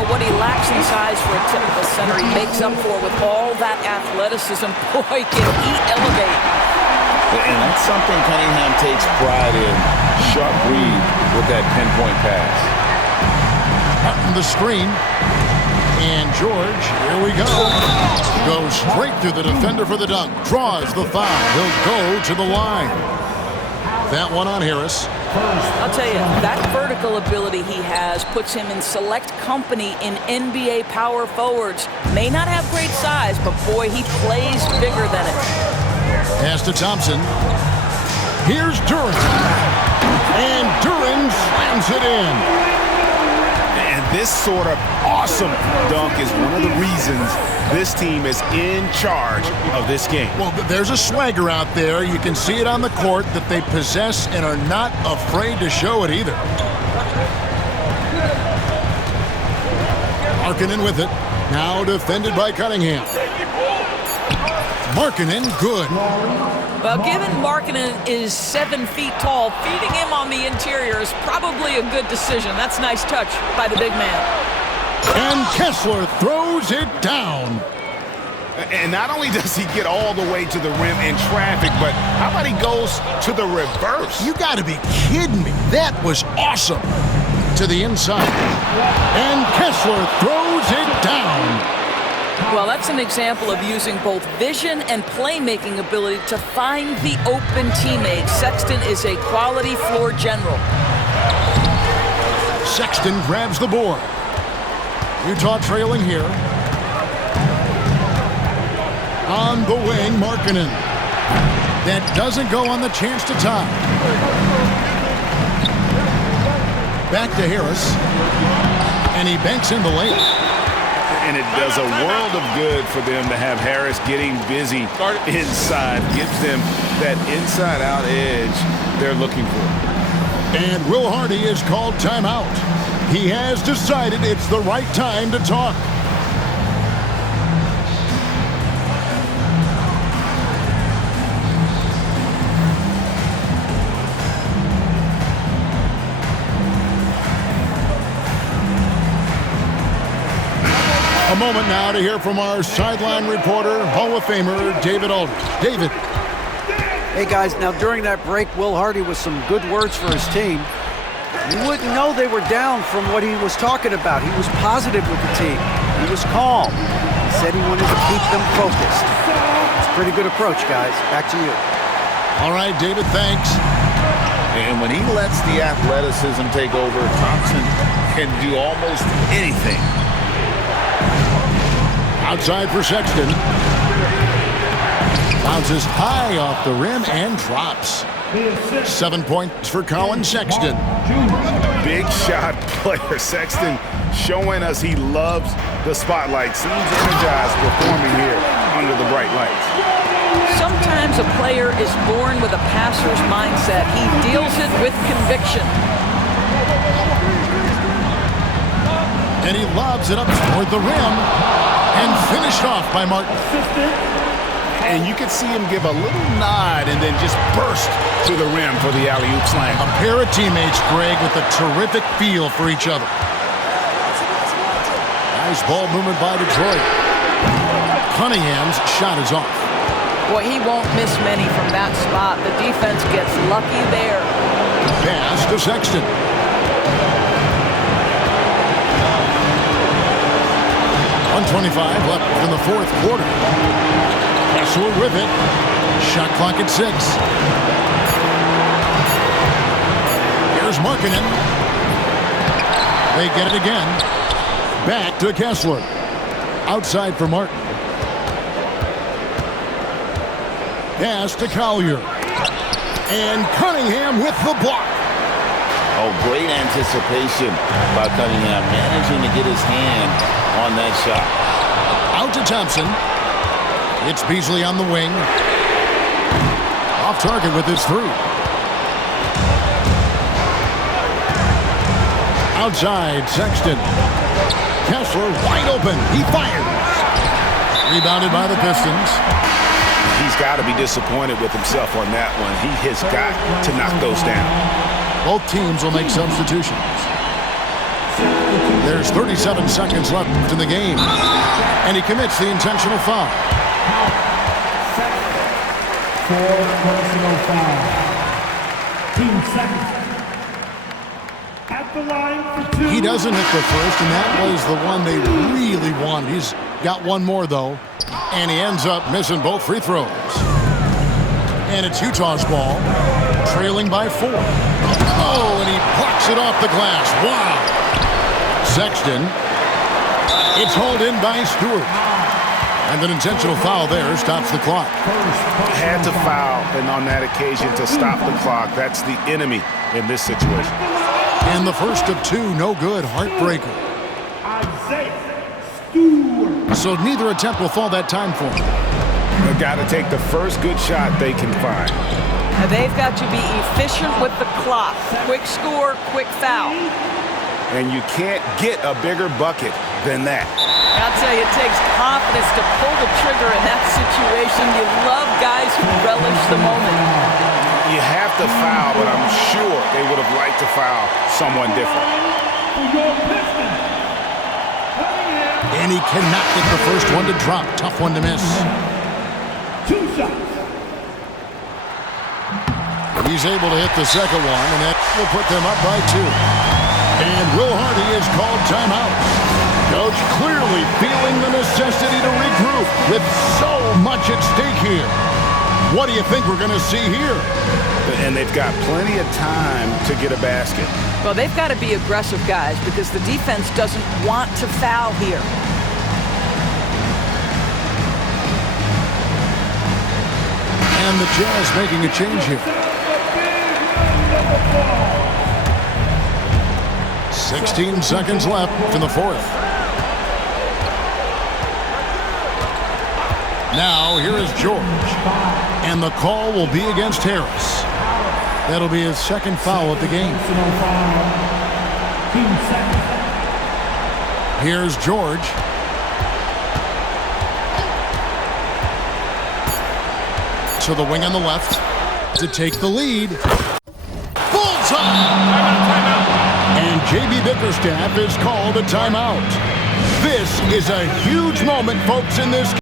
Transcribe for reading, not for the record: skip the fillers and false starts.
Well, what he lacks in size for a typical center, he makes up for with all that athleticism. Boy, can he elevate. And that's something Cunningham takes pride in. Sharp read with that pinpoint pass. Out in the screen. And George, here we go. Goes straight through the defender for the dunk. Draws the foul. He'll go to the line. That one on Harris. I'll tell you, that vertical ability he has puts him in select company in NBA power forwards. May not have great size, but boy, he plays bigger than it. Pass to Thompson. Here's Duren. And Duren slams it in. And this sort of awesome dunk is one of the reasons this team is in charge of this game. Well, there's a swagger out there. You can see it on the court that they possess and are not afraid to show it either. Markkanen with it. Now defended by Cunningham. Markkanen, good. Well, given Markkanen is 7 feet tall, feeding him on the interior is probably a good decision. That's a nice touch by the big man. And Kessler throws it down. And not only does he get all the way to the rim in traffic, but how about he goes to the reverse? You got to be kidding me. That was awesome. To the inside. And Kessler throws it down. Well, that's an example of using both vision and playmaking ability to find the open teammate. Sexton is a quality floor general. Sexton grabs the board. Utah trailing here. On the wing, Markkanen. That doesn't go on the chance to tie. Back to Harris. And he banks in the lane. And it does a world of good for them to have Harris getting busy inside. Gives them that inside-out edge they're looking for. And Will Hardy is called timeout. He has decided it's the right time to talk. A moment now to hear from our sideline reporter, Hall of Famer David Aldridge. David. Hey, guys, now during that break, Will Hardy with some good words for his team. You wouldn't know they were down from what he was talking about. He was positive with the team. He was calm. He said he wanted to keep them focused. It's a pretty good approach, guys. Back to you. All right, David, thanks. And when he lets the athleticism take over, Thompson can do almost anything. Outside for Sexton. Bounces high off the rim and drops. 7 points for Colin Sexton. Big shot player. Sexton showing us he loves the spotlight. Seems energized performing here under the bright lights. Sometimes a player is born with a passer's mindset. He deals it with conviction. And he lobs it up toward the rim. And finished off by Martin. And you can see him give a little nod and then just burst to the rim for the alley-oop slam. A pair of teammates, Greg, with a terrific feel for each other. Nice ball movement by Detroit. Cunningham's shot is off. Boy, he won't miss many from that spot. The defense gets lucky there. Pass to Sexton. 1:25 left in the fourth quarter. Kessler with it. Shot clock at 6. Here's Markkanen. They get it again. Back to Kessler. Outside for Martin. Pass to Collier. And Cunningham with the block. Oh, great anticipation by Cunningham, managing to get his hand on that shot. Out to Thompson. It's Beasley on the wing. Off target with his 3. Outside, Sexton. Kessler wide open. He fires. Rebounded by the Pistons. He's got to be disappointed with himself on that one. He has got to knock those down. Both teams will make substitutions. Their There's 37 seconds left in the game. And he commits the intentional foul. 4 personal foul. Team second. At the line for 2. He doesn't hit the first, and that was the one they really wanted. He's got one more, though, and he ends up missing both free throws. And it's Utah's ball, trailing by 4. Oh, and he plucks it off the glass. Wow. Sexton. It's hauled in by Stewart. And an intentional foul there stops the clock. Had to foul, and on that occasion to stop the clock. That's the enemy in this situation. And the first of 2, no good. Heartbreaker. So neither attempt will fall that time for him. They've got to take the first good shot they can find. Now they've got to be efficient with the clock. Quick score, quick foul. And you can't get a bigger bucket than that. I'll tell you, it takes confidence to pull the trigger in that situation. You love guys who relish the moment. You have to foul, but I'm sure they would have liked to foul someone different. And he cannot get the first one to drop. Tough one to miss. 2 shots. He's able to hit the second one, and that will put them up by 2. And Will Hardy is called timeout. Coach clearly feeling the necessity to regroup with so much at stake here. What do you think we're going to see here? And they've got plenty of time to get a basket. Well, they've got to be aggressive guys because the defense doesn't want to foul here. And the Jazz making a change here. 16 seconds left in the fourth. Now, here is George. And the call will be against Harris. That'll be his second foul of the game. Here's George. To the wing on the left to take the lead. Bullseye! And J.B. Bickerstaff is called a timeout. This is a huge moment, folks, in this